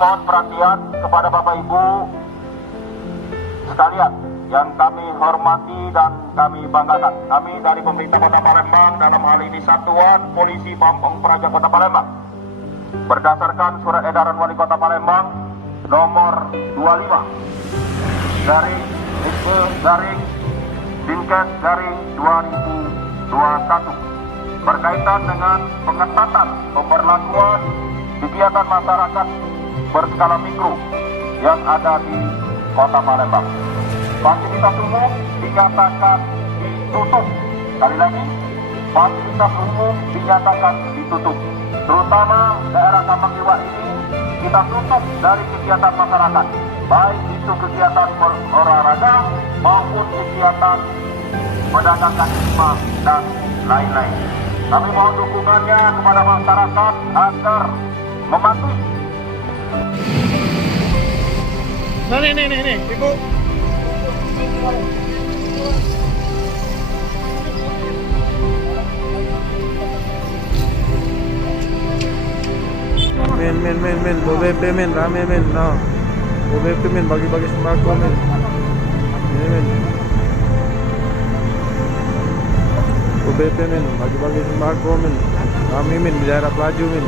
mohon perhatian kepada Bapak Ibu sekalian yang kami hormati dan kami banggakan. Kami dari pemerintah Kota Palembang, dalam hal ini Satuan Polisi Pamong Praja Kota Palembang, berdasarkan surat edaran Wali Kota Palembang nomor 25 garing SE garing Dinkes garing 2021 berkaitan dengan pengetatan pemberlakuan kegiatan masyarakat berskala mikro yang ada di Kota Palembang. Fasilitas umum dinyatakan ditutup. Sekali lagi, fasilitas umum dinyatakan ditutup. Terutama daerah Kampung Iwa ini kita tutup dari kegiatan masyarakat, baik itu kegiatan olahraga maupun kegiatan pedagang kaki lima dan lain-lain. Kami mohon dukungannya kepada masyarakat agar mematuhi. Nih, Ibu. Men, BBP men, rame men, no. BBP men, bagi-bagi sembako men. Ini men. BBP men, bagi-bagi sembako men. Rame men, di daerah Pelaju men.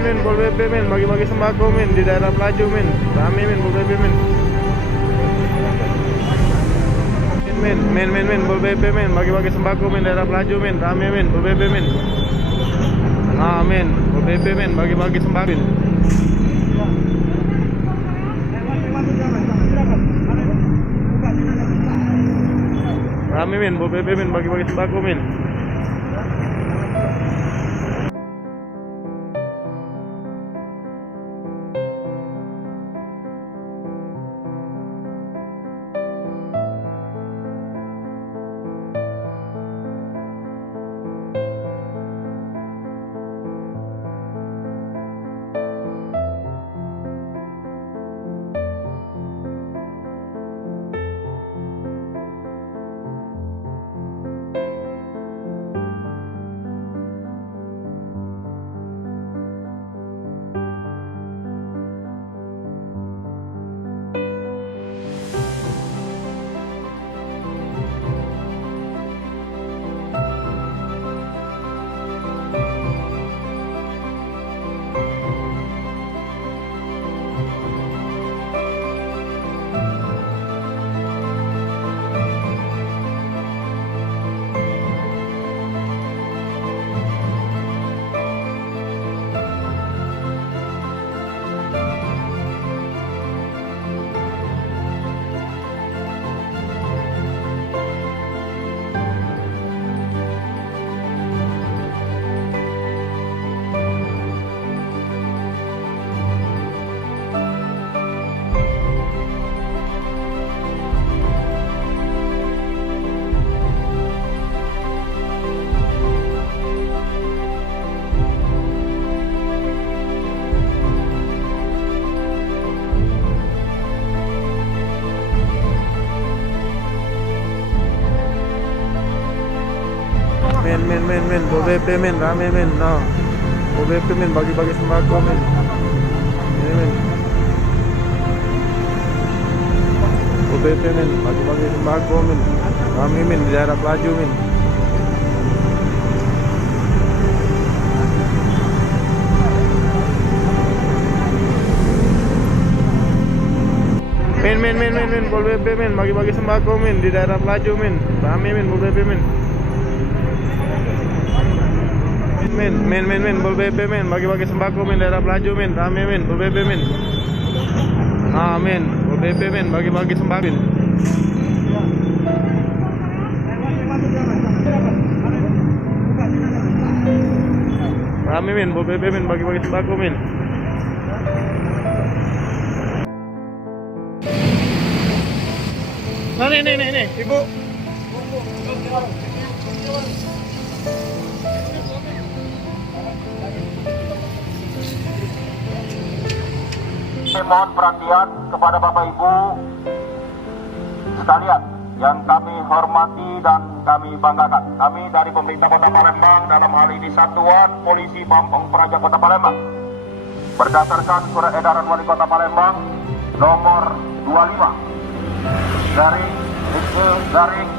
Men, BBP men, bagi-bagi sembako men, di daerah Pelaju men. Rame men, BBP men. Men, BBP men, bagi-bagi sembako men, daerah Pelaju men, rame men, BBP men. Men, BBP men, bagi-bagi sembako men. Rame men, BBP men, bagi-bagi sembako men. Men, BBP men, rame men, no. BBP men, bagi-bagi sembako men. Ini men. BBP men, bagi-bagi sembako men. Rame men, di daerah Pelaju men. Men, BBP men, bagi-bagi sembako men, di daerah Pelaju men. Rame men, BBP men. Men, BBP men, bagi-bagi sembako men, daerah Pelaju men, rame men, BBP men. Men, BBP men, bagi-bagi sembako men. Rame men, BBP men, bagi-bagi sembako men. Nih, Ibu. Mohon perhatian kepada Bapak Ibu sekalian yang kami hormati dan kami banggakan, kami dari pemerintah Kota Palembang, dalam hal ini Satuan Polisi Pamong Praja Kota Palembang, berdasarkan surat edaran Wali Kota Palembang nomor 25 garing SE garing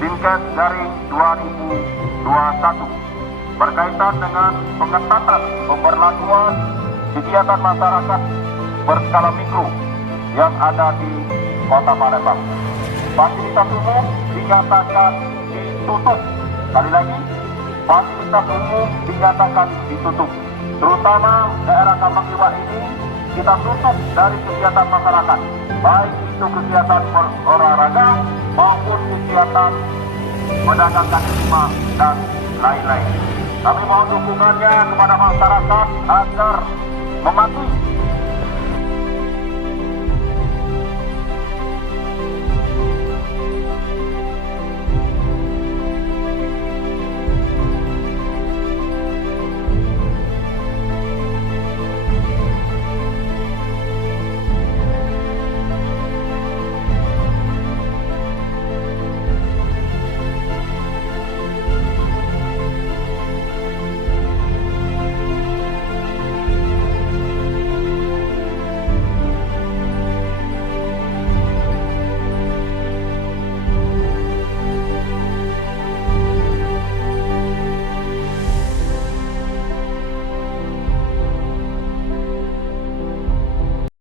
Dinkes garing 2021 berkaitan dengan pengetatan pemberlakuan kegiatan masyarakat berskala mikro yang ada di Kota Palembang. Fasilitas umum dinyatakan ditutup. Sekali lagi, fasilitas umum dinyatakan ditutup. Terutama daerah Kambang Iwa ini kita tutup dari kegiatan masyarakat, baik itu kegiatan olahraga maupun kegiatan pedagang kaki lima dan lain-lain. Kami mohon dukungannya kepada masyarakat agar mematuhi